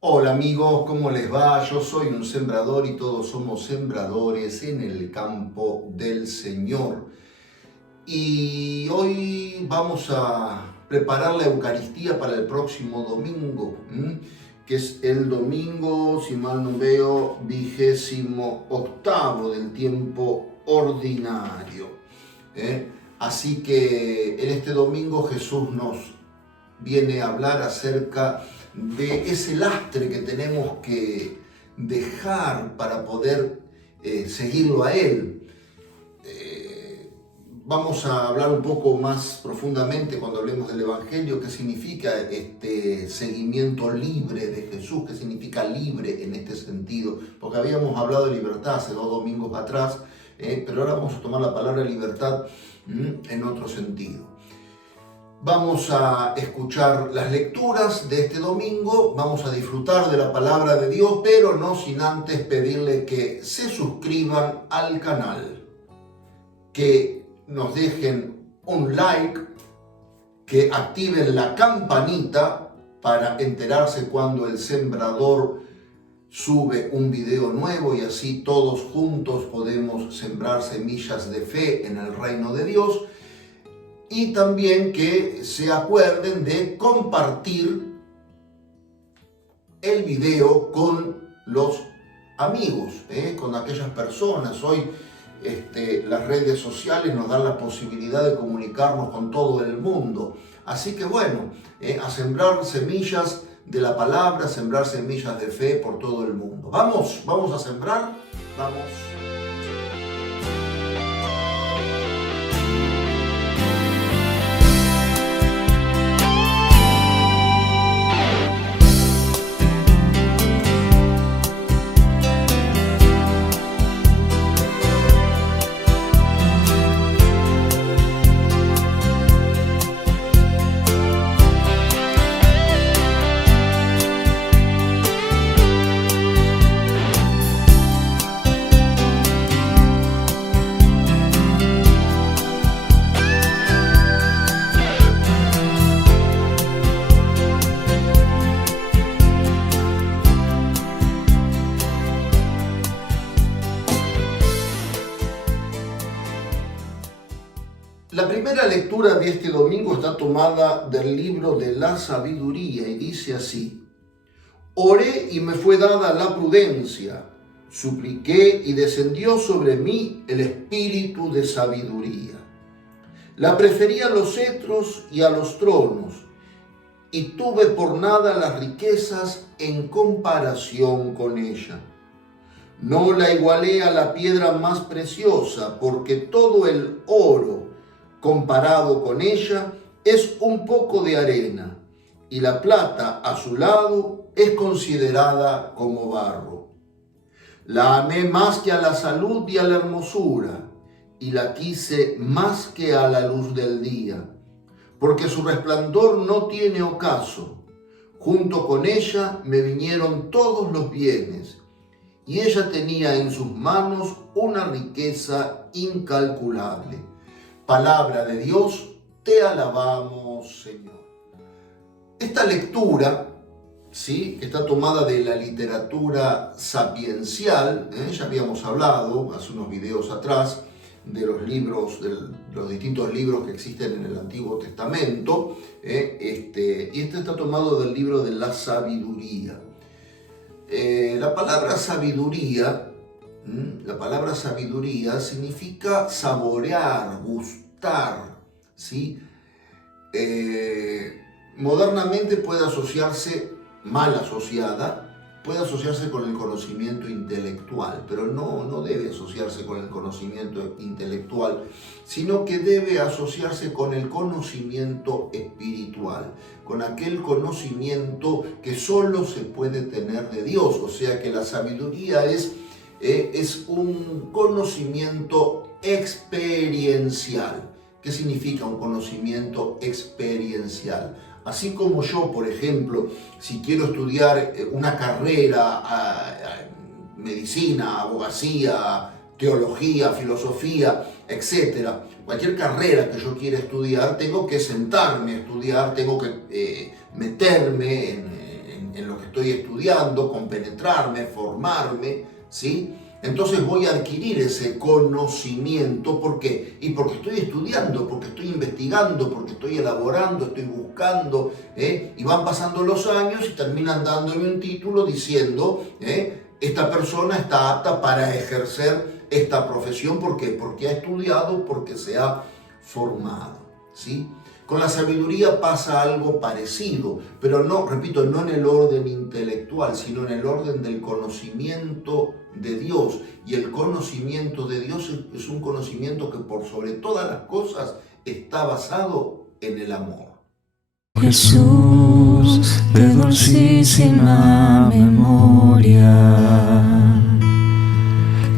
Hola amigos, ¿cómo les va? Yo soy un sembrador y todos somos sembradores en el campo del Señor. Y hoy vamos a preparar la Eucaristía para el próximo domingo, que es el domingo, si mal no veo, 28º del tiempo ordinario. Así que en este domingo Jesús nos viene a hablar acerca de ese lastre que tenemos que dejar para poder seguirlo a Él. Vamos a hablar un poco más profundamente cuando hablemos del Evangelio, qué significa este seguimiento libre de Jesús, qué significa libre en este sentido, porque habíamos hablado de libertad hace 2 domingos atrás, pero ahora vamos a tomar la palabra libertad en otro sentido. Vamos a escuchar las lecturas de este domingo, vamos a disfrutar de la palabra de Dios, pero no sin antes pedirle que se suscriban al canal, que nos dejen un like, que activen la campanita para enterarse cuando el sembrador sube un video nuevo y así todos juntos podemos sembrar semillas de fe en el reino de Dios. Y también que se acuerden de compartir el video con los amigos, con aquellas personas. Hoy las redes sociales nos dan la posibilidad de comunicarnos con todo el mundo. Así que bueno, a sembrar semillas de la palabra, sembrar semillas de fe por todo el mundo. Vamos a sembrar, vamos. La primera lectura de este domingo está tomada del libro de la sabiduría y dice así: Oré y me fue dada la prudencia, supliqué y descendió sobre mí el espíritu de sabiduría. La preferí a los cetros y a los tronos, y tuve por nada las riquezas en comparación con ella. No la igualé a la piedra más preciosa, porque todo el oro comparado con ella es un poco de arena, y la plata a su lado es considerada como barro. La amé más que a la salud y a la hermosura, y la quise más que a la luz del día, porque su resplandor no tiene ocaso. Junto con ella me vinieron todos los bienes, y ella tenía en sus manos una riqueza incalculable. Palabra de Dios, te alabamos, Señor. Esta lectura, ¿sí?, que está tomada de la literatura sapiencial, ya habíamos hablado hace unos videos atrás de los libros, de los distintos libros que existen en el Antiguo Testamento, y este está tomado del libro de la sabiduría. La palabra sabiduría significa saborear, gustar, ¿sí? Modernamente puede asociarse, mal asociada, puede asociarse con el conocimiento intelectual, pero no debe asociarse con el conocimiento intelectual, sino que debe asociarse con el conocimiento espiritual, con aquel conocimiento que solo se puede tener de Dios. O sea que la sabiduría es un conocimiento experiencial. ¿Qué significa un conocimiento experiencial? Así como yo, por ejemplo, si quiero estudiar una carrera, medicina, abogacía, teología, filosofía, etc., cualquier carrera que yo quiera estudiar, tengo que sentarme a estudiar, tengo que meterme en en lo que estoy estudiando, compenetrarme, formarme, ¿sí? Entonces voy a adquirir ese conocimiento. ¿Por qué? Y porque estoy estudiando, porque estoy investigando, porque estoy elaborando, estoy buscando, y van pasando los años y terminan dándome un título diciendo, esta persona está apta para ejercer esta profesión. ¿Por qué? Porque ha estudiado, porque se ha formado, ¿sí? Con la sabiduría pasa algo parecido, pero no, repito, no en el orden intelectual, sino en el orden del conocimiento de Dios. Y el conocimiento de Dios es un conocimiento que por sobre todas las cosas está basado en el amor. Jesús, de dulcísima memoria,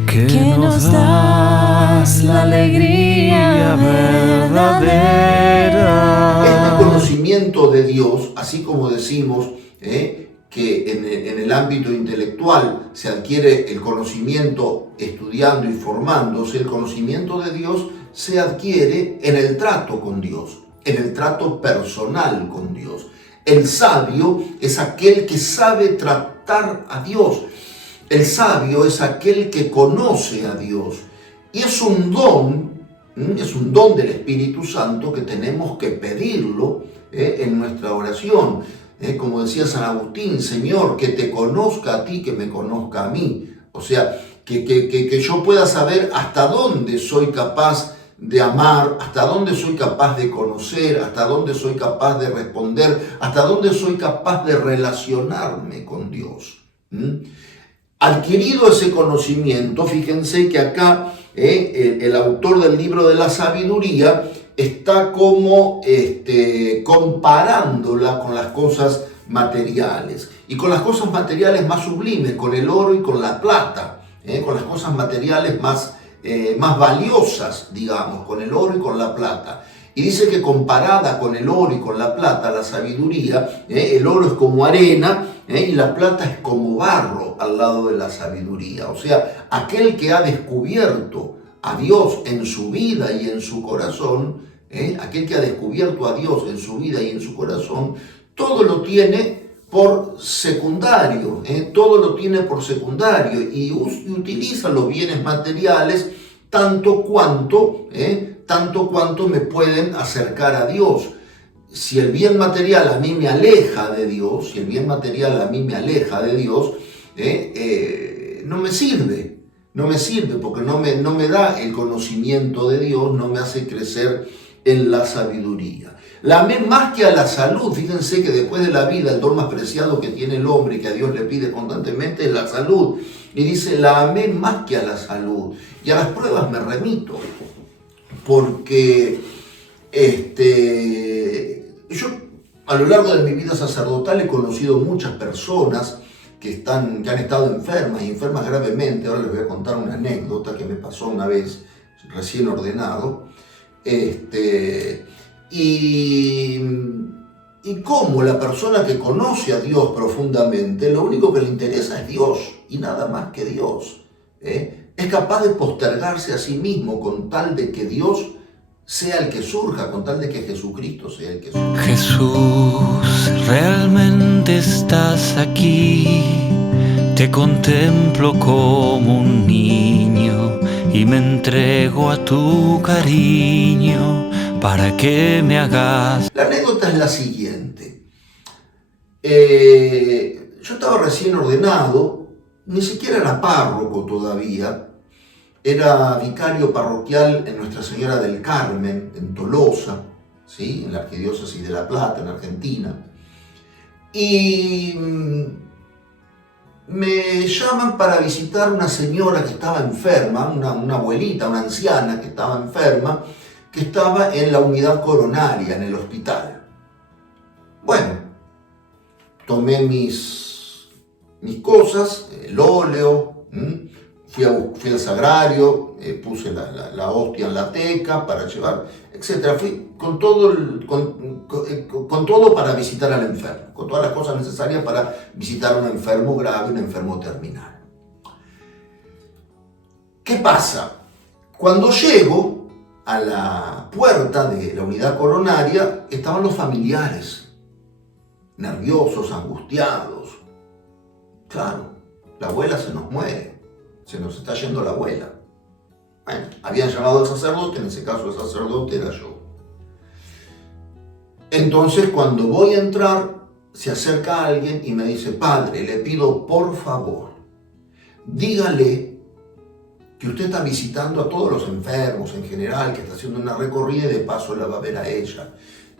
que nos das la alegría verdadera. Este conocimiento de Dios, así como decimos que en el ámbito intelectual se adquiere el conocimiento estudiando y formándose, el conocimiento de Dios se adquiere en el trato con Dios, en el trato personal con Dios. El sabio es aquel que sabe tratar a Dios. El sabio es aquel que conoce a Dios. Y es un don del Espíritu Santo que tenemos que pedirlo en nuestra oración. Como decía San Agustín, Señor, que te conozca a ti, que me conozca a mí. O sea, que yo pueda saber hasta dónde soy capaz de amar, hasta dónde soy capaz de conocer, hasta dónde soy capaz de responder, hasta dónde soy capaz de relacionarme con Dios. Adquirido ese conocimiento, fíjense que acá el autor del libro de la sabiduría está como comparándola con las cosas materiales, y con las cosas materiales más sublimes, con el oro y con la plata, con las cosas materiales más valiosas, digamos, con el oro y con la plata. Y dice que comparada con el oro y con la plata, la sabiduría, el oro es como arena, y la plata es como barro al lado de la sabiduría. O sea, aquel que ha descubierto a Dios en su vida y en su corazón, aquel que ha descubierto a Dios en su vida y en su corazón, todo lo tiene por secundario, todo lo tiene por secundario, y utiliza los bienes materiales tanto cuanto me pueden acercar a Dios. Si el bien material a mí me aleja de Dios, no me sirve porque no me da el conocimiento de Dios, no me hace crecer en la sabiduría. La amé más que a la salud. Fíjense que después de la vida el don más preciado que tiene el hombre y que a Dios le pide constantemente es la salud. Y dice, la amé más que a la salud. Y a las pruebas me remito, porque yo a lo largo de mi vida sacerdotal he conocido muchas personas que han estado enfermas y enfermas gravemente. Ahora les voy a contar una anécdota que me pasó una vez recién ordenado. Y cómo la persona que conoce a Dios profundamente, lo único que le interesa es Dios y nada más que Dios. Es capaz de postergarse a sí mismo con tal de que Dios sea el que surja, con tal de que Jesucristo sea el que surja. Jesús, realmente estás aquí. Te contemplo como un niño y me entrego a tu cariño para que me hagas. La anécdota es la siguiente. Yo estaba recién ordenado, ni siquiera era párroco todavía, era vicario parroquial en Nuestra Señora del Carmen, en Tolosa, ¿sí? En la Arquidiócesis de La Plata, en Argentina. Y me llaman para visitar una señora que estaba enferma, una abuelita, una anciana que estaba enferma, que estaba en la unidad coronaria, en el hospital. Bueno, tomé mis cosas, el óleo, fui al sagrario, puse la hostia en la teca para llevar, etc. Fui con todo para visitar al enfermo, con todas las cosas necesarias para visitar a un enfermo grave, un enfermo terminal. ¿Qué pasa? Cuando llego a la puerta de la unidad coronaria, estaban los familiares nerviosos, angustiados. Claro, la abuela se nos muere, se nos está yendo la abuela. Bueno, habían llamado al sacerdote, en ese caso el sacerdote era yo. Entonces cuando voy a entrar, se acerca alguien y me dice: padre, le pido por favor, dígale que usted está visitando a todos los enfermos en general, que está haciendo una recorrida y de paso la va a ver a ella.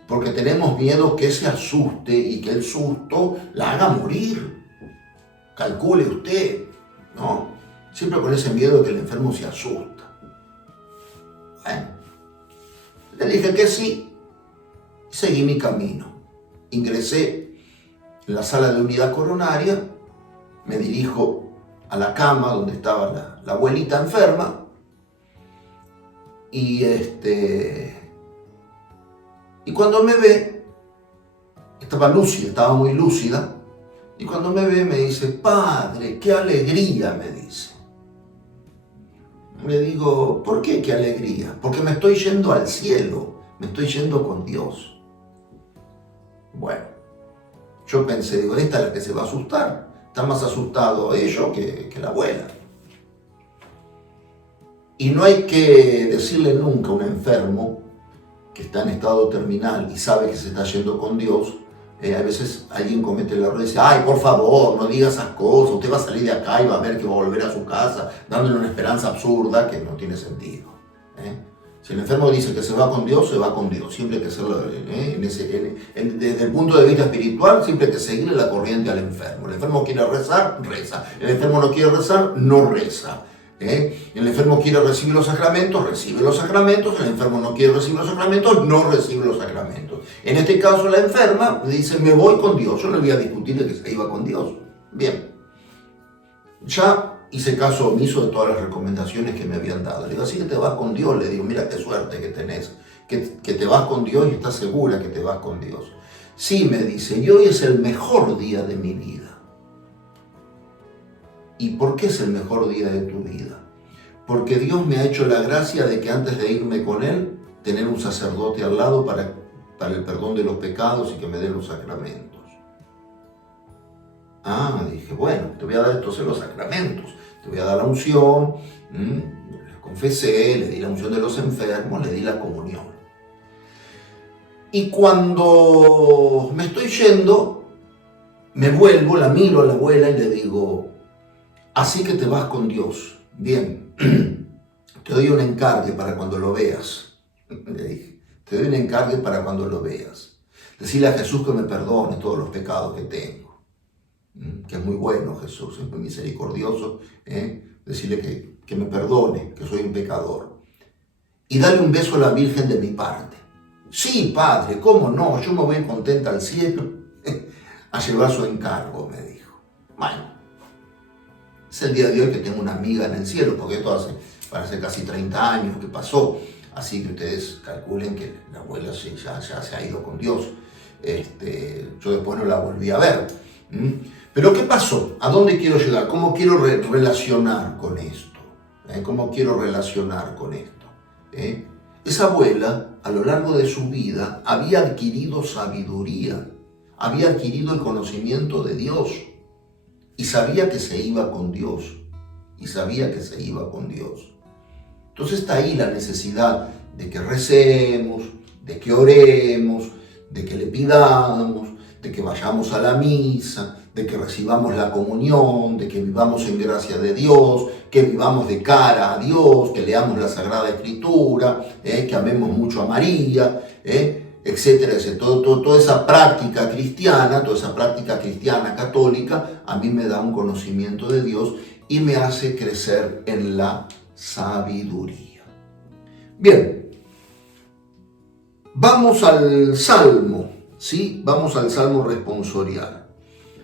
Porque tenemos miedo que se asuste y que el susto la haga morir. Calcule usted, ¿no? Siempre con ese miedo de que el enfermo se asusta. Bueno, le dije que sí y seguí mi camino. Ingresé en la sala de unidad coronaria, me dirijo a la cama donde estaba la abuelita enferma y cuando me ve, estaba lúcida, estaba muy lúcida, y cuando me ve me dice: padre, qué alegría, me dice. Le digo: ¿por qué qué alegría? Porque me estoy yendo al cielo, me estoy yendo con Dios. Bueno, yo pensé, digo, esta es la que se va a asustar. Está más asustado ellos que la abuela. Y no hay que decirle nunca a un enfermo que está en estado terminal y sabe que se está yendo con Dios. A veces alguien comete el error y dice: ay, por favor, no diga esas cosas, usted va a salir de acá y va a ver que va a volver a su casa, dándole una esperanza absurda que no tiene sentido. Si el enfermo dice que se va con Dios, se va con Dios. Siempre hay que hacerlo, desde el punto de vista espiritual, siempre hay que seguirle la corriente al enfermo. El enfermo quiere rezar, reza. El enfermo no quiere rezar, no reza. El enfermo quiere recibir los sacramentos, recibe los sacramentos. El enfermo no quiere recibir los sacramentos, no recibe los sacramentos. En este caso, la enferma dice: me voy con Dios. Yo no le voy a discutir de que se iba con Dios. Bien. Ya hice caso omiso de todas las recomendaciones que me habían dado. Le digo: así que te vas con Dios. Le digo: mira qué suerte que tenés, que te vas con Dios y estás segura que te vas con Dios. Sí, me dice, y hoy es el mejor día de mi vida. ¿Y por qué es el mejor día de tu vida? Porque Dios me ha hecho la gracia de que antes de irme con Él, tener un sacerdote al lado para el perdón de los pecados y que me den los sacramentos. Ah, dije, bueno, te voy a dar entonces los sacramentos. Te voy a dar la unción, le confesé, le di la unción de los enfermos, le di la comunión. Y cuando me estoy yendo, me vuelvo, la miro a la abuela y le digo: así que te vas con Dios. Bien, te doy un encargue para cuando lo veas. Le dije: te doy un encargue para cuando lo veas. Decirle a Jesús que me perdone todos los pecados que tengo. Que es muy bueno Jesús, es muy misericordioso, decirle que me perdone, que soy un pecador. Y darle un beso a la Virgen de mi parte. Sí, padre, ¿cómo no? Yo me voy contenta al cielo a llevar su encargo, me dijo. Bueno, es el día de hoy que tengo una amiga en el cielo, porque esto parece casi 30 años que pasó, así que ustedes calculen que la abuela ya se ha ido con Dios. Yo después no la volví a ver. Pero ¿qué pasó? ¿A dónde quiero llegar? ¿Cómo quiero relacionar con esto? ¿Cómo quiero relacionar con esto? Esa abuela, a lo largo de su vida, había adquirido sabiduría, había adquirido el conocimiento de Dios y sabía que se iba con Dios, Entonces está ahí la necesidad de que recemos, de que oremos, de que le pidamos, de que vayamos a la misa, de que recibamos la comunión, de que vivamos en gracia de Dios, que vivamos de cara a Dios, que leamos la Sagrada Escritura, que amemos mucho a María, etcétera, etcétera. Toda esa práctica cristiana, católica, a mí me da un conocimiento de Dios y me hace crecer en la sabiduría. Bien, vamos al Salmo. ¿Sí? Vamos al Salmo responsorial.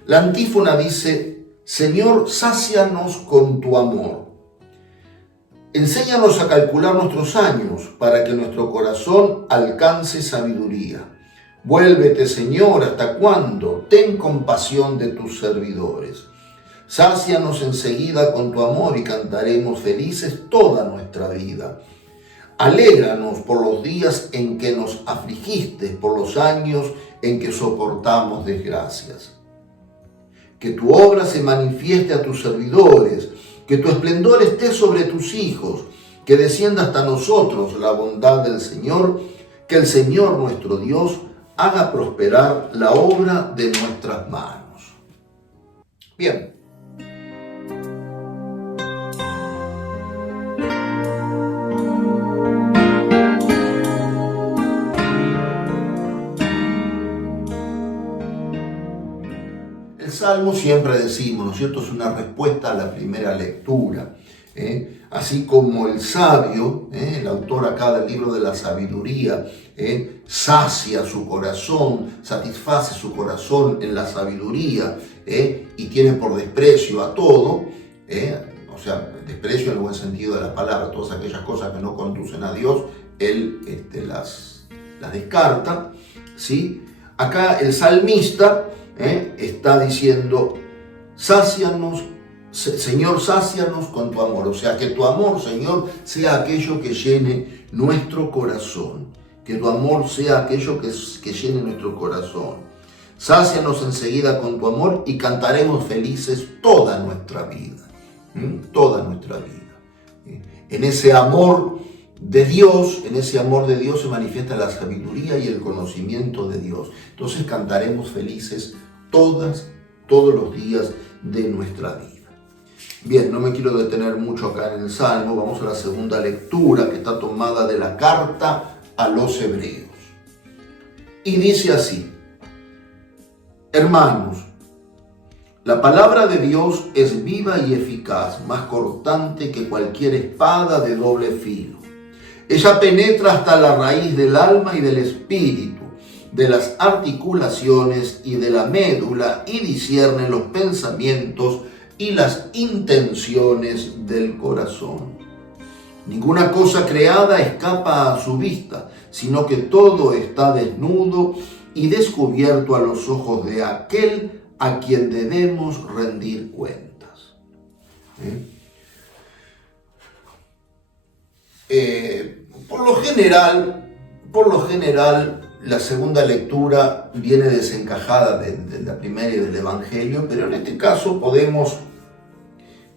La antífona dice: Señor, sácianos con tu amor. Enséñanos a calcular nuestros años para que nuestro corazón alcance sabiduría. Vuélvete, Señor, ¿hasta cuándo? Ten compasión de tus servidores. Sácianos enseguida con tu amor y cantaremos felices toda nuestra vida. Alégranos por los días en que nos afligiste, por los años en que soportamos desgracias. Que tu obra se manifieste a tus servidores, que tu esplendor esté sobre tus hijos, que descienda hasta nosotros la bondad del Señor, que el Señor nuestro Dios haga prosperar la obra de nuestras manos. Bien. El Salmo, siempre decimos, ¿no es cierto?, es una respuesta a la primera lectura. Así como el sabio, el autor acá del libro de la sabiduría, sacia su corazón, satisface su corazón en la sabiduría y tiene por desprecio a todo, o sea, desprecio en el buen sentido de la palabra, todas aquellas cosas que no conducen a Dios, él las descarta, ¿sí? Acá el salmista está diciendo, sácianos, Señor, sácianos con tu amor. O sea, que tu amor, Señor, sea aquello que llene nuestro corazón. Que tu amor sea aquello que llene nuestro corazón. Sácianos enseguida con tu amor y cantaremos felices toda nuestra vida. Toda nuestra vida. En ese amor de Dios, se manifiesta la sabiduría y el conocimiento de Dios. Entonces cantaremos felices todos los días de nuestra vida. Bien, no me quiero detener mucho acá en el Salmo, vamos a la segunda lectura que está tomada de la carta a los Hebreos. Y dice así: hermanos, la palabra de Dios es viva y eficaz, más cortante que cualquier espada de doble filo. Ella penetra hasta la raíz del alma y del espíritu, de las articulaciones y de la médula, y discierne los pensamientos y las intenciones del corazón. Ninguna cosa creada escapa a su vista, sino que todo está desnudo y descubierto a los ojos de aquel a quien debemos rendir cuentas. Por lo general, la segunda lectura viene desencajada de la primera y del Evangelio, pero en este caso podemos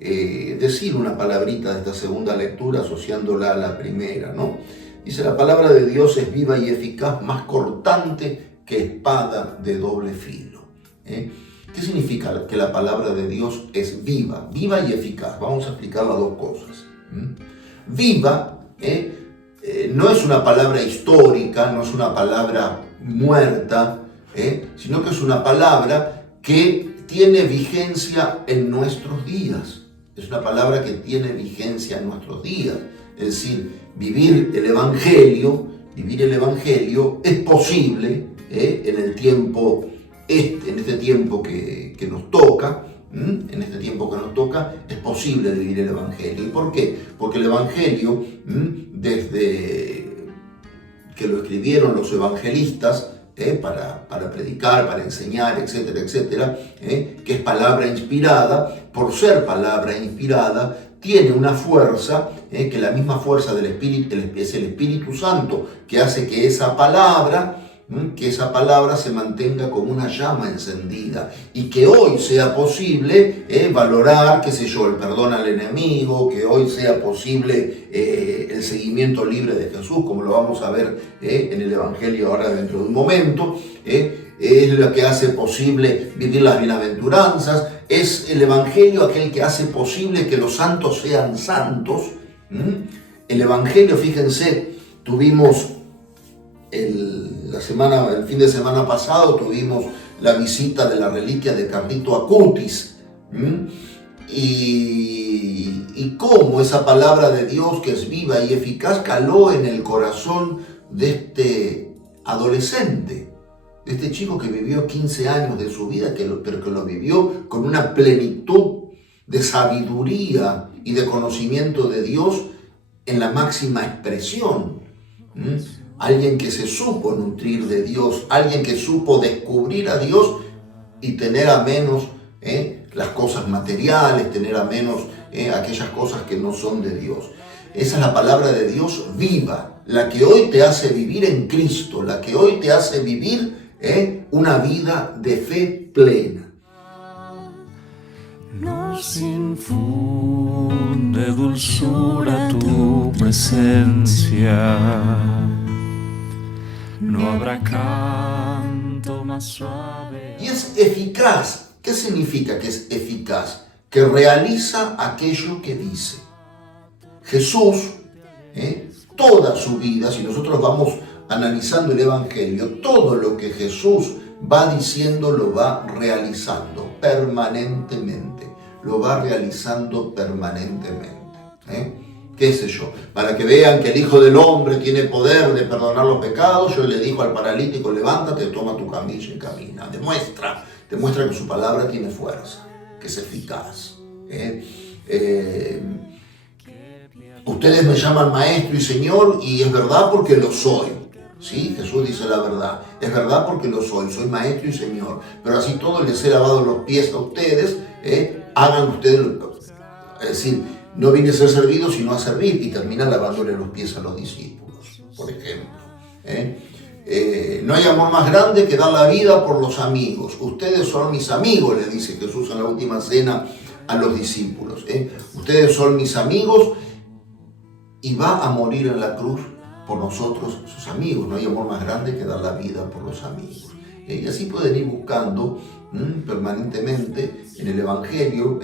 decir una palabrita de esta segunda lectura asociándola a la primera, ¿no? Dice, la palabra de Dios es viva y eficaz, más cortante que espada de doble filo. ¿Qué significa que la palabra de Dios es viva y eficaz? Vamos a explicar las dos cosas. Viva no es una palabra histórica, no es una palabra muerta, sino que es una palabra que tiene vigencia en nuestros días. Es una palabra que tiene vigencia en nuestros días. Es decir, vivir el Evangelio es posible en este tiempo que nos toca. En este tiempo que nos toca es posible vivir el Evangelio. ¿Y por qué? Porque el Evangelio, desde que lo escribieron los evangelistas, para predicar, para enseñar, etcétera, etcétera, que es palabra inspirada, por ser palabra inspirada, tiene una fuerza, que la misma fuerza del Espíritu, es el Espíritu Santo, que hace que esa palabra se mantenga como una llama encendida y que hoy sea posible valorar, el perdón al enemigo, que hoy sea posible el seguimiento libre de Jesús, como lo vamos a ver en el Evangelio ahora dentro de un momento. Es lo que hace posible vivir las bienaventuranzas, es el Evangelio aquel que hace posible que los santos sean santos. El Evangelio, fíjense, tuvimos el fin de semana pasado tuvimos la visita de la reliquia de Carlito Acutis, y cómo esa palabra de Dios, que es viva y eficaz, caló en el corazón de este adolescente, de este chico que vivió 15 años de su vida, pero que lo vivió con una plenitud de sabiduría y de conocimiento de Dios en la máxima expresión. Alguien que se supo nutrir de Dios, alguien que supo descubrir a Dios y tener a menos las cosas materiales, tener a menos aquellas cosas que no son de Dios. Esa es la palabra de Dios viva, la que hoy te hace vivir en Cristo, la que hoy te hace vivir una vida de fe plena. Nos infunde dulzura tu presencia. No habrá canto más suave. Y es eficaz. ¿Qué significa que es eficaz? Que realiza aquello que dice. Jesús, toda su vida, si nosotros vamos analizando el Evangelio, todo lo que Jesús va diciendo lo va realizando permanentemente. Lo va realizando permanentemente. ¿Qué sé yo? Para que vean que el Hijo del Hombre tiene poder de perdonar los pecados, yo le digo al paralítico, levántate, toma tu camilla y camina. Demuestra que su palabra tiene fuerza, que es eficaz. Ustedes me llaman maestro y señor, y es verdad porque lo soy. Sí, Jesús dice la verdad. Es verdad porque lo soy maestro y señor. Pero así todo les he lavado los pies a ustedes. Hagan ustedes, es decir, no vine a ser servido sino a servir, y termina lavándole los pies a los discípulos, por ejemplo. No hay amor más grande que dar la vida por los amigos. Ustedes son mis amigos, le dice Jesús en la última cena a los discípulos. Ustedes son mis amigos, y va a morir en la cruz por nosotros, sus amigos. No hay amor más grande que dar la vida por los amigos. Y así pueden ir buscando permanentemente en el Evangelio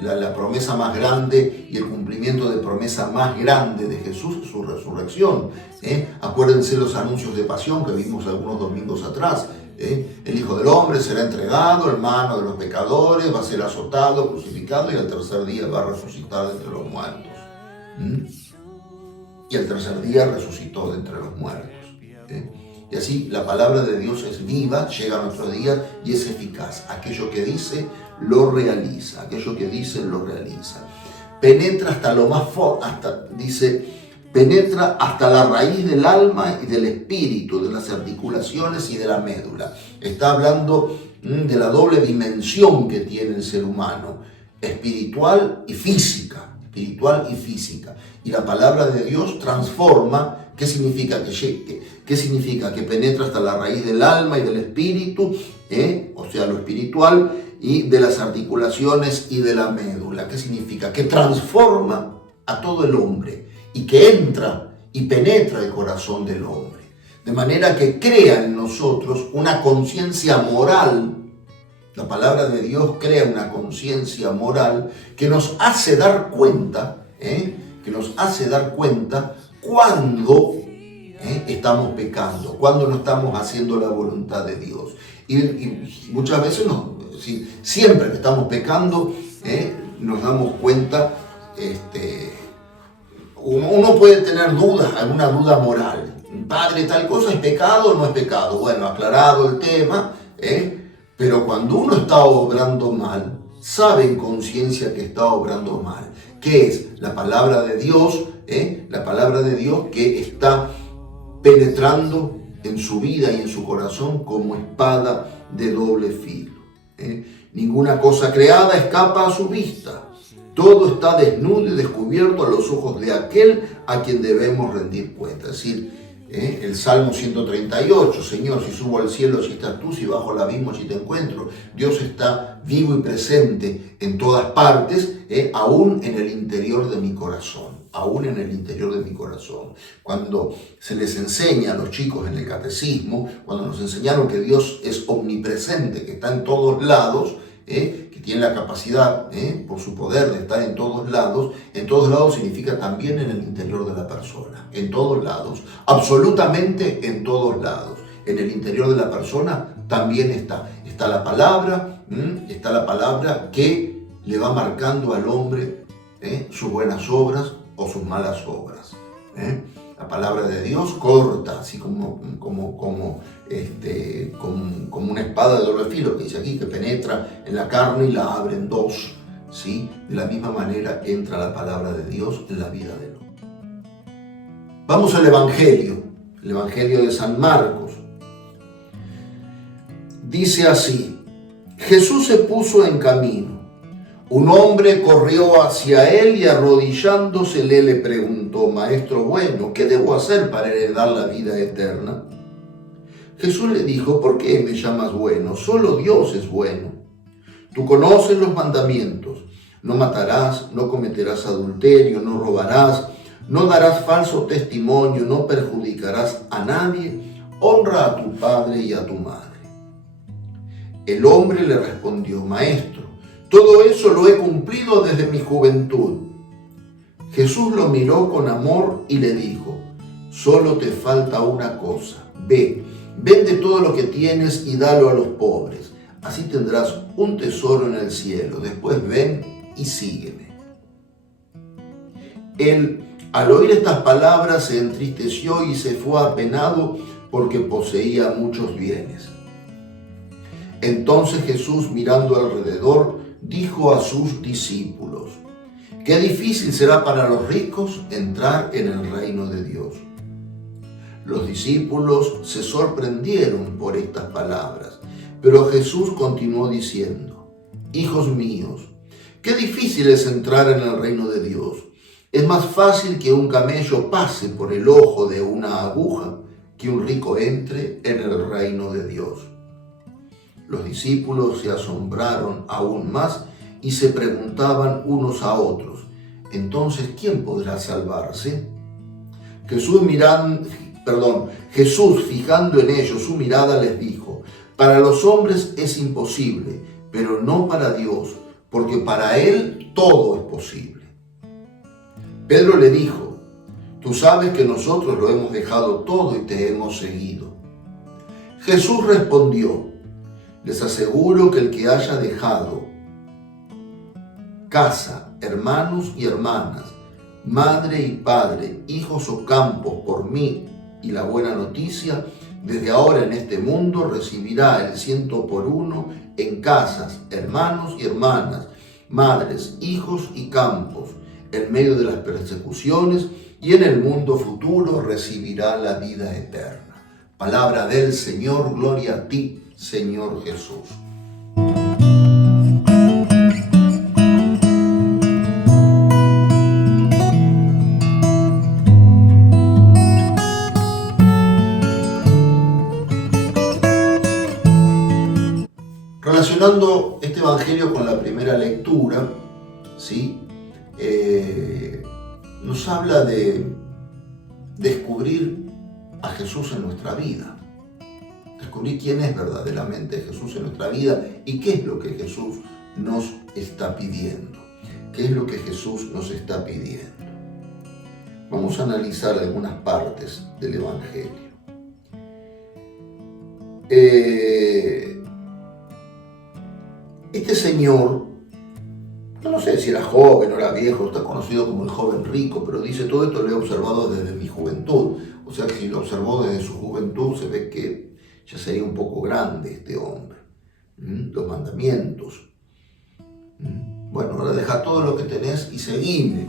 la promesa más grande y el cumplimiento de promesa más grande de Jesús, su resurrección. Acuérdense los anuncios de pasión que vimos algunos domingos atrás. El Hijo del Hombre será entregado en manos de los pecadores, va a ser azotado, crucificado, y al tercer día va a resucitar de entre los muertos. Y al tercer día resucitó de entre los muertos. Y así la palabra de Dios es viva, llega a nuestros días y es eficaz. Aquello que dice, lo realiza. Aquello que dice, lo realiza. Penetra hasta lo más penetra hasta la raíz del alma y del espíritu, de las articulaciones y de la médula. Está hablando de la doble dimensión que tiene el ser humano, espiritual y física. Espiritual y física. Y la palabra de Dios transforma. ¿Qué significa? ¿Qué significa? Que penetra hasta la raíz del alma y del espíritu, o sea, lo espiritual, y de las articulaciones y de la médula. ¿Qué significa? Que transforma a todo el hombre y que entra y penetra el corazón del hombre. De manera que crea en nosotros una conciencia moral. La palabra de Dios crea una conciencia moral que nos hace dar cuenta, cuando estamos pecando, cuando no estamos haciendo la voluntad de Dios. Y muchas veces, siempre que estamos pecando, nos damos cuenta. Uno puede tener dudas, alguna duda moral. Padre, tal cosa es pecado o no es pecado. Bueno, aclarado el tema, pero cuando uno está obrando mal, sabe en conciencia que está obrando mal. ¿Qué es? La palabra de Dios, la palabra de Dios que está penetrando en su vida y en su corazón como espada de doble filo. Ninguna cosa creada escapa a su vista. Todo está desnudo y descubierto a los ojos de aquel a quien debemos rendir cuenta. Es decir, el Salmo 138, Señor, si subo al cielo, si estás tú, si bajo el abismo, si te encuentro. Dios está vivo y presente en todas partes, aún en el interior de mi corazón. Aún en el interior de mi corazón. Cuando se les enseña a los chicos en el catecismo, cuando nos enseñaron que Dios es omnipresente, que está en todos lados, que tiene la capacidad, por su poder, de estar en todos lados significa también en el interior de la persona, en todos lados, absolutamente en todos lados. En el interior de la persona también está la palabra, que le va marcando al hombre sus buenas obras o sus malas obras. La palabra de Dios corta, así como una espada de doble filo, que dice aquí, que penetra en la carne y la abre en dos. ¿Sí? De la misma manera entra la palabra de Dios en la vida del hombre. Vamos al Evangelio, el Evangelio de San Marcos. Dice así: Jesús se puso en camino. Un hombre corrió hacia él y arrodillándosele le preguntó: Maestro bueno, ¿qué debo hacer para heredar la vida eterna? Jesús le dijo: ¿por qué me llamas bueno? Solo Dios es bueno. Tú conoces los mandamientos: no matarás, no cometerás adulterio, no robarás, no darás falso testimonio, no perjudicarás a nadie, honra a tu padre y a tu madre. El hombre le respondió: Maestro, todo eso lo he cumplido desde mi juventud. Jesús lo miró con amor y le dijo: solo te falta una cosa. Ve, vende todo lo que tienes y dalo a los pobres. Así tendrás un tesoro en el cielo. Después ven y sígueme. Él, al oír estas palabras, se entristeció y se fue apenado porque poseía muchos bienes. Entonces Jesús, mirando alrededor, dijo a sus discípulos: qué difícil será para los ricos entrar en el reino de Dios. Los discípulos se sorprendieron por estas palabras, pero Jesús continuó diciendo: hijos míos, qué difícil es entrar en el reino de Dios. Es más fácil que un camello pase por el ojo de una aguja que un rico entre en el reino de Dios. Los discípulos se asombraron aún más y se preguntaban unos a otros: entonces, ¿quién podrá salvarse? Jesús, fijando en ellos su mirada, les dijo: para los hombres es imposible, pero no para Dios, porque para Él todo es posible. Pedro le dijo: tú sabes que nosotros lo hemos dejado todo y te hemos seguido. Jesús respondió: les aseguro que el que haya dejado casa, hermanos y hermanas, madre y padre, hijos o campos por mí y la buena noticia, desde ahora en este mundo recibirá el 100 por 1 en casas, hermanos y hermanas, madres, hijos y campos, en medio de las persecuciones, y en el mundo futuro recibirá la vida eterna. Palabra del Señor, gloria a ti, Señor Jesús. Relacionando este evangelio con la primera lectura, ¿sí? Nos habla de descubrir a Jesús en nuestra vida, descubrir quién es verdaderamente Jesús en nuestra vida y qué es lo que Jesús nos está pidiendo. ¿Qué es lo que Jesús nos está pidiendo? Vamos a analizar algunas partes del evangelio. Este señor, no sé si era joven o era viejo, está conocido como el joven rico, pero dice: todo esto lo he observado desde mi juventud. O sea que si lo observó desde su juventud, se ve que ya sería un poco grande este hombre. Los mandamientos. Bueno, ahora deja todo lo que tenés y seguime.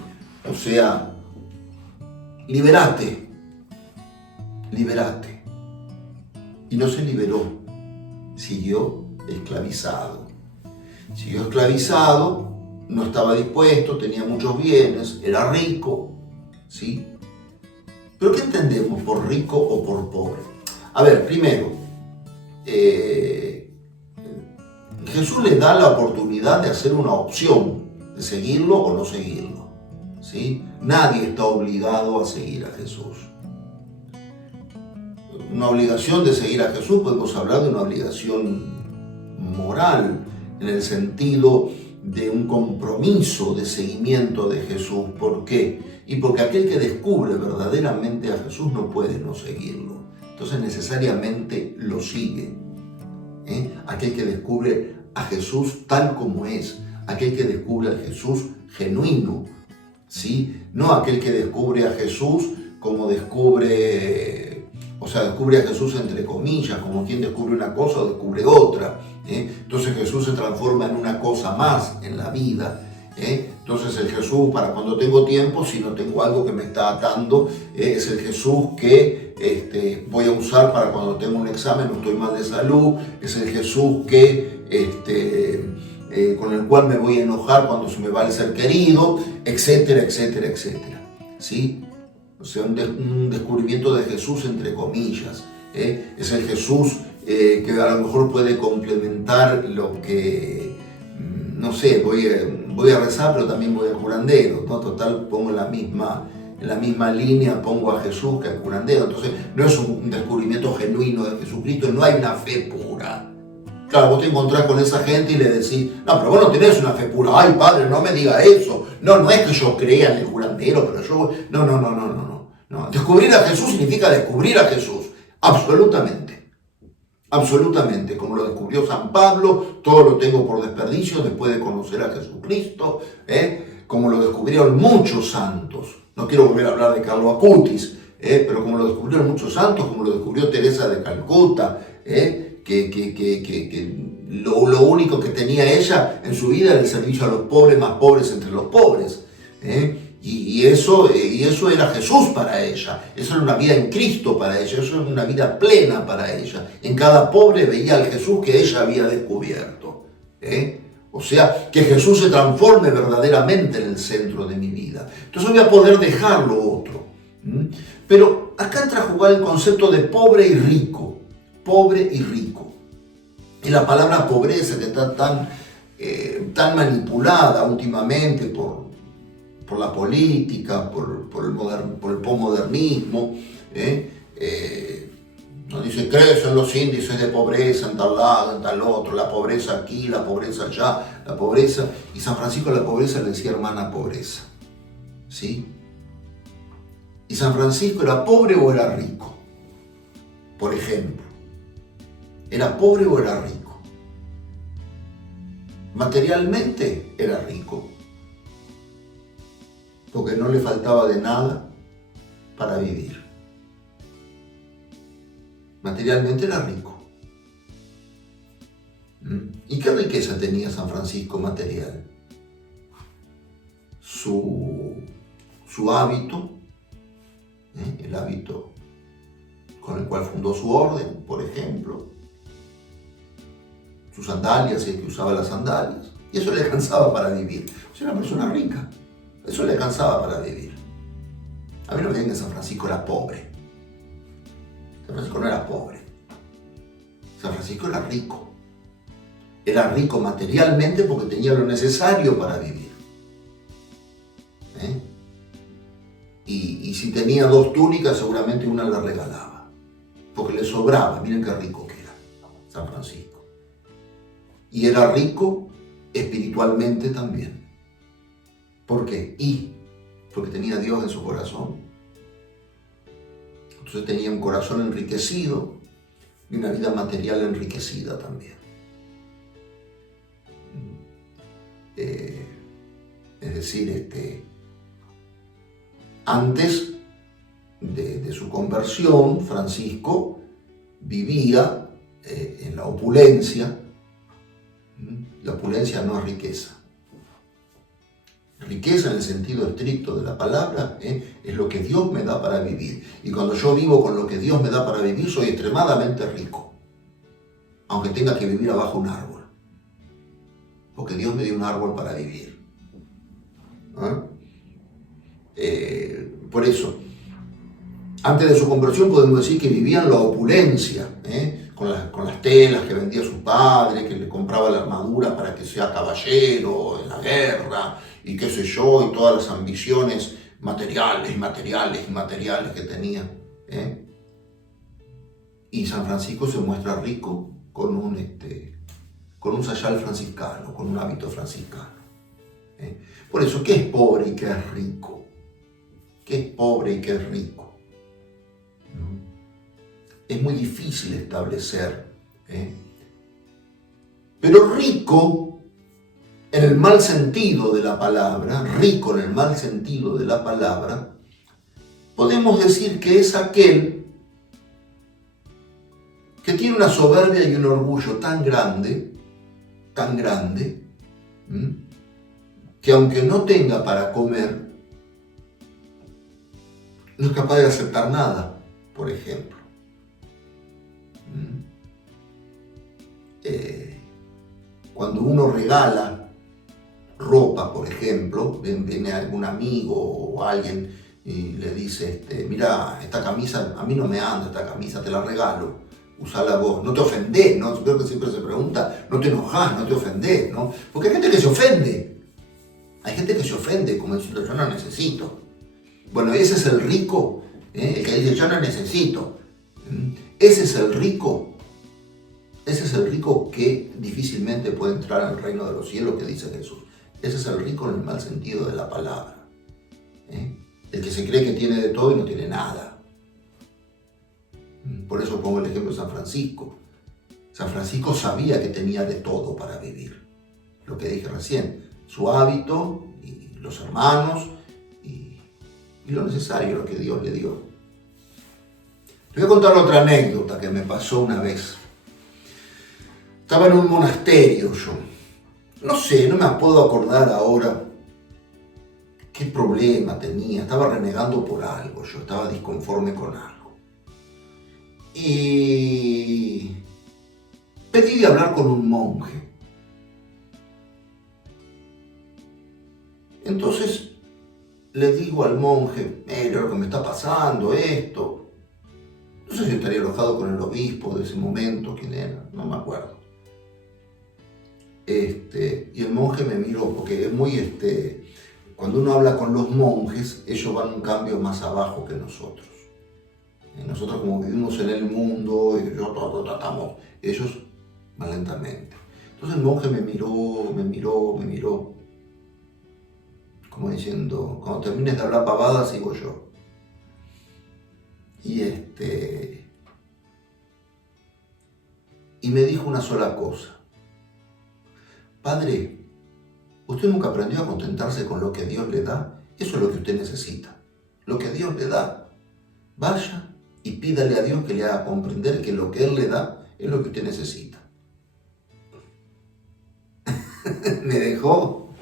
O sea, liberate. Y no se liberó, siguió esclavizado. No estaba dispuesto, tenía muchos bienes, era rico, ¿sí? ¿Pero qué entendemos por rico o por pobre? A ver, primero, Jesús le da la oportunidad de hacer una opción, de seguirlo o no seguirlo, ¿sí? Nadie está obligado a seguir a Jesús. Una obligación de seguir a Jesús, podemos hablar de una obligación moral, en el sentido de un compromiso de seguimiento de Jesús. ¿Por qué? Y porque aquel que descubre verdaderamente a Jesús no puede no seguirlo. Entonces necesariamente lo sigue. Aquel que descubre a Jesús tal como es, aquel que descubre a Jesús genuino, ¿sí? No aquel que descubre a Jesús como descubre a Jesús entre comillas, como quien descubre una cosa o descubre otra. Entonces Jesús se transforma en una cosa más en la vida. Entonces el Jesús para cuando tengo tiempo, si no tengo algo que me está atando, es el Jesús que voy a usar para cuando tengo un examen, no estoy mal de salud, es el Jesús que con el cual me voy a enojar cuando se me va el ser querido, etcétera, ¿sí? O sea, un descubrimiento de Jesús entre comillas. Es el Jesús que a lo mejor puede complementar lo que, no sé, voy a rezar, pero también voy al curandero, ¿no? Total, pongo en la misma línea, pongo a Jesús que al curandero. Entonces, no es un descubrimiento genuino de Jesucristo, no hay una fe pura. Claro, vos te encontrás con esa gente y le decís, no, pero vos no tenés una fe pura. Ay, padre, no me diga eso. No es que yo crea en el curandero, pero yo... No. Descubrir a Jesús significa descubrir a Jesús. Absolutamente. Absolutamente. Como lo descubrió San Pablo, todo lo tengo por desperdicio después de conocer a Jesucristo. Como lo descubrieron muchos santos. No quiero volver a hablar de Carlo Acutis, pero como lo descubrieron muchos santos, como lo descubrió Teresa de Calcuta, que lo único que tenía ella en su vida era el servicio a los pobres, más pobres entre los pobres. Y eso era Jesús para ella. Eso era una vida en Cristo para ella. Eso era una vida plena para ella. En cada pobre veía al Jesús que ella había descubierto. O sea, que Jesús se transforme verdaderamente en el centro de mi vida. Entonces voy a poder dejar lo otro. Pero acá entra a jugar el concepto de pobre y rico. Pobre y rico. Y la palabra pobreza, que está tan manipulada últimamente por la política, por el posmodernismo, nos dice, crecen los índices de pobreza en tal lado, en tal otro, la pobreza aquí, la pobreza allá, la pobreza. Y San Francisco a la pobreza le decía hermana pobreza. ¿Sí? ¿Y San Francisco era pobre o era rico? Por ejemplo, ¿era pobre o era rico? Materialmente era rico, porque no le faltaba de nada para vivir. Materialmente era rico. ¿Y qué riqueza tenía San Francisco material? Su hábito, el hábito con el cual fundó su orden, por ejemplo, sus sandalias, si es que usaba las sandalias, y eso le alcanzaba para vivir. O sea, era una persona rica, eso le alcanzaba para vivir. A mí no me digan que San Francisco era pobre. San Francisco no era pobre. San Francisco era rico. Era rico materialmente porque tenía lo necesario para vivir. Y si tenía 2 túnicas, seguramente una la regalaba, porque le sobraba. Miren qué rico que era San Francisco. Y era rico espiritualmente también. ¿Por qué? Porque tenía a Dios en su corazón. Entonces tenía un corazón enriquecido y una vida material enriquecida también. Es decir, antes de su conversión, Francisco vivía en la opulencia. La opulencia no es riqueza. Riqueza en el sentido estricto de la palabra es lo que Dios me da para vivir. Y cuando yo vivo con lo que Dios me da para vivir, soy extremadamente rico. Aunque tenga que vivir abajo un árbol. Porque Dios me dio un árbol para vivir. Por eso, antes de su conversión podemos decir que vivía en la opulencia, con las telas que vendía su padre, que le compraba la armadura para que sea caballero en la guerra, y qué sé yo, y todas las ambiciones materiales que tenía. Y San Francisco se muestra rico con un sayal franciscano, con un hábito franciscano. Por eso, ¿qué es pobre y qué es rico? ¿Qué es pobre y qué es rico? Es muy difícil establecer. Pero rico, en el mal sentido de la palabra, rico en el mal sentido de la palabra, podemos decir que es aquel que tiene una soberbia y un orgullo tan grande, que aunque no tenga para comer, no es capaz de aceptar nada, por ejemplo. Cuando uno regala ropa, por ejemplo, viene algún amigo o alguien y le dice, mira, esta camisa, a mí no me anda esta camisa, te la regalo, usala vos, no te ofendés, ¿no? Creo que siempre se pregunta, no te enojás, no te ofendés, ¿no? Porque hay gente que se ofende, como diciendo, yo no necesito. Bueno, ese es el rico, el que dice, yo no necesito. Ese es el rico que difícilmente puede entrar al reino de los cielos, que dice Jesús. Ese es el rico en el mal sentido de la palabra. El que se cree que tiene de todo y no tiene nada. Por eso pongo el ejemplo de San Francisco. San Francisco sabía que tenía de todo para vivir. Lo que dije recién, su hábito y los hermanos y lo necesario, lo que Dios le dio. Te voy a contar otra anécdota que me pasó una vez. Estaba en un monasterio yo. No sé, no me puedo acordar ahora qué problema tenía. Estaba renegando por algo, yo estaba disconforme con algo. Y pedí de hablar con un monje. Entonces le digo al monje, mira lo que me está pasando, esto. No sé si estaría enojado con el obispo de ese momento, quién era, no me acuerdo. Y el monje me miró, porque es muy, cuando uno habla con los monjes, ellos van un cambio más abajo que nosotros. Nosotros como vivimos en el mundo, y todos tratamos, ellos más lentamente. Entonces el monje me miró, como diciendo, cuando termines de hablar pavadas, sigo yo. Y me dijo una sola cosa. Padre, ¿usted nunca aprendió a contentarse con lo que Dios le da? Eso es lo que usted necesita. Lo que Dios le da. Vaya y pídale a Dios que le haga comprender que lo que Él le da es lo que usted necesita. Me dejó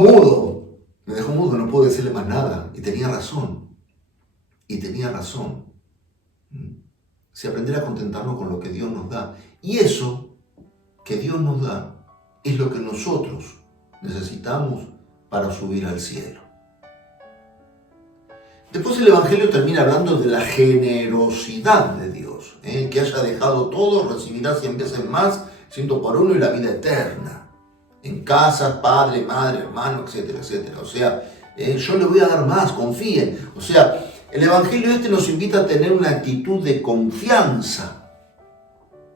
mudo, no puedo decirle más nada. Y tenía razón. Si aprender a contentarnos con lo que Dios nos da. Y eso que Dios nos da es lo que nosotros necesitamos para subir al cielo. Después el Evangelio termina hablando de la generosidad de Dios. El que haya dejado todo recibirá 100 veces más, 100 por uno y la vida eterna. En casa, padre, madre, hermano, etcétera, etcétera. O sea, yo le voy a dar más, confíen. O sea, el Evangelio nos invita a tener una actitud de confianza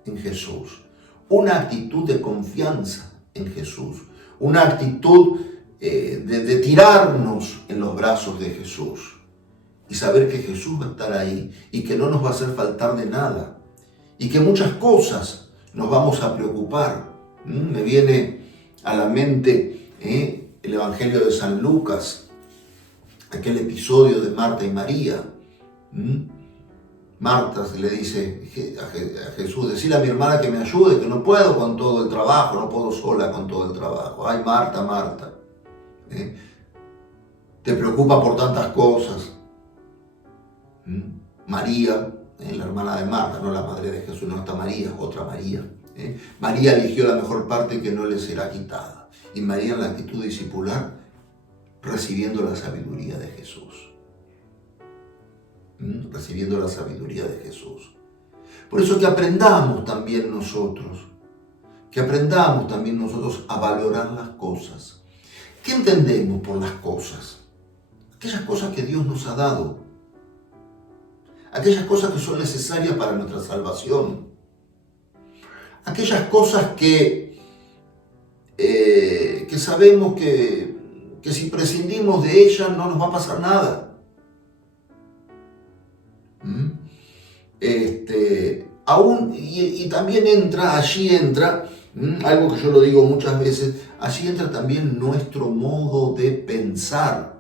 en Jesús. Una actitud de confianza en Jesús. Una actitud de tirarnos en los brazos de Jesús. Y saber que Jesús va a estar ahí y que no nos va a hacer faltar de nada. Y que muchas cosas nos vamos a preocupar. Me viene a la mente el Evangelio de San Lucas, aquel episodio de Marta y María. Marta le dice a Jesús, decile a mi hermana que me ayude, que no puedo con todo el trabajo, no puedo sola con todo el trabajo. Ay, Marta, Marta, te preocupa por tantas cosas. María, la hermana de Marta, no la madre de Jesús, no está María, otra María. María eligió la mejor parte que no le será quitada. Y María en la actitud discipular, recibiendo la sabiduría de Jesús. Recibiendo la sabiduría de Jesús. Por eso que aprendamos también nosotros a valorar las cosas. ¿Qué entendemos por las cosas? Aquellas cosas que Dios nos ha dado. Aquellas cosas que son necesarias para nuestra salvación. Aquellas cosas que sabemos que si prescindimos de ellas no nos va a pasar nada. Y también allí entra, algo que yo lo digo muchas veces, allí entra también nuestro modo de pensar.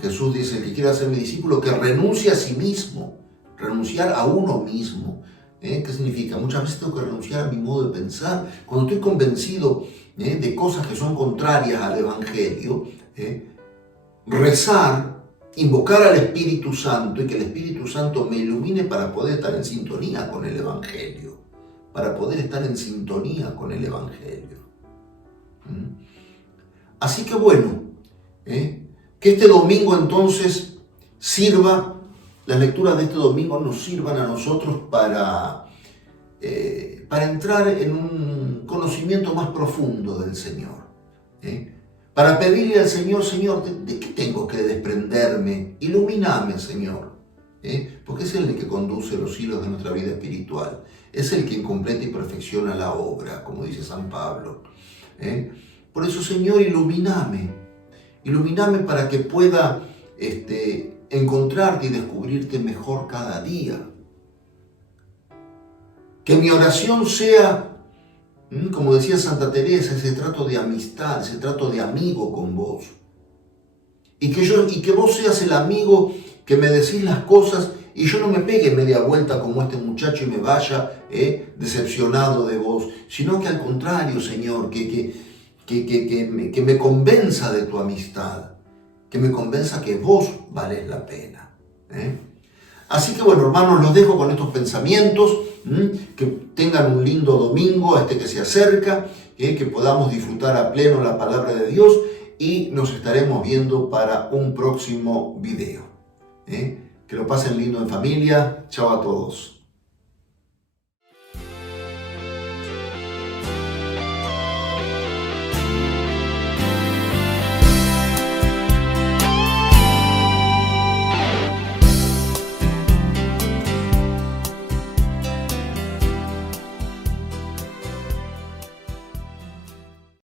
Jesús dice, el que quiera ser mi discípulo, que renuncie a sí mismo, renunciar a uno mismo. ¿Qué significa? Muchas veces tengo que renunciar a mi modo de pensar. Cuando estoy convencido de cosas que son contrarias al Evangelio, rezar, invocar al Espíritu Santo y que el Espíritu Santo me ilumine para poder estar en sintonía con el Evangelio. Así que bueno, que este domingo entonces sirva, las lecturas de este domingo nos sirvan a nosotros para entrar en un conocimiento más profundo del Señor. Para pedirle al Señor, Señor, ¿de qué tengo que desprenderme? Ilumíname, Señor. Porque es Él el que conduce los hilos de nuestra vida espiritual. Es el quien completa y perfecciona la obra, como dice San Pablo. Por eso, Señor, ilumíname. Ilumíname para que pueda encontrarte y descubrirte mejor cada día. Que mi oración sea, como decía Santa Teresa, ese trato de amistad, ese trato de amigo con vos. Y que vos seas el amigo que me decís las cosas y yo no me pegue media vuelta como este muchacho y me vaya decepcionado de vos, sino que al contrario, Señor, que me convenza de tu amistad, que me convenza que vos valés la pena. Así que bueno, hermanos, los dejo con estos pensamientos, que tengan un lindo domingo, que se acerca, que podamos disfrutar a pleno la palabra de Dios y nos estaremos viendo para un próximo video. Que lo pasen lindo en familia. Chao a todos.